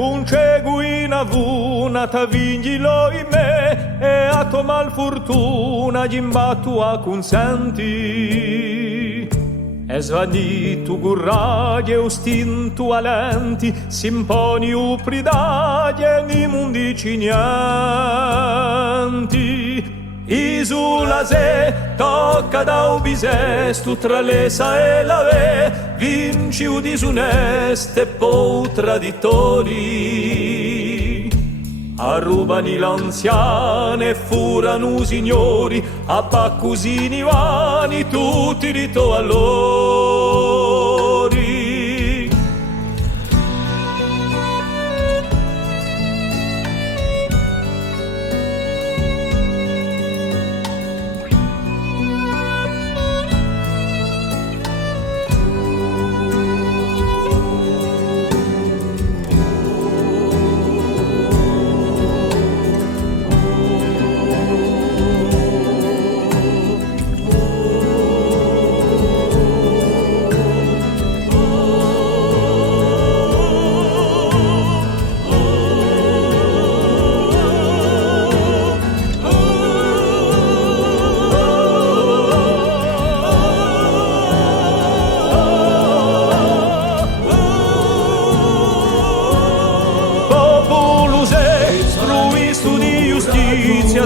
un ceguina vuna ta vingilo in me e a tua malfortuna gimbattu a consenti e svanito gurraghe o stinto alenti simponi u pridaghe ni mundi cignanti Isula se tocca da un bisesto tra l'esa e la ve vinci u disuneste po' traditori arrubani l'anziane furano signori a paccusini vani tutti rito allori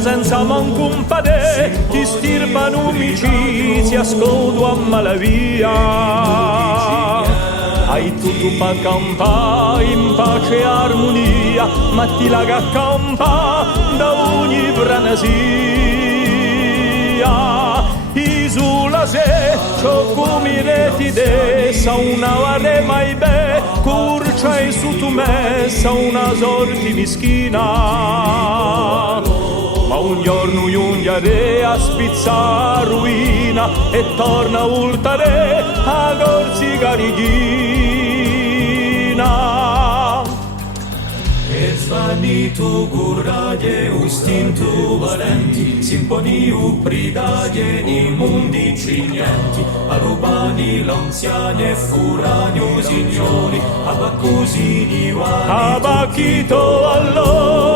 senza manco un padè ti stirpano amicizia scodo a malavia hai tutto pa campa in pace e armonia ma ti laga campa da ogni branasia Isula se ciò come reti dessa una vare mai be curcia e su tu messa una sorti mischina ma un giorno giungere a spizza ruina e torna ultare a gorzi garigina e svanito gurraghe ustinto valenti simponi u pridaghe i mundi cignenti a rubani l'anziane e furani signori a baccusini vani a bacchito allora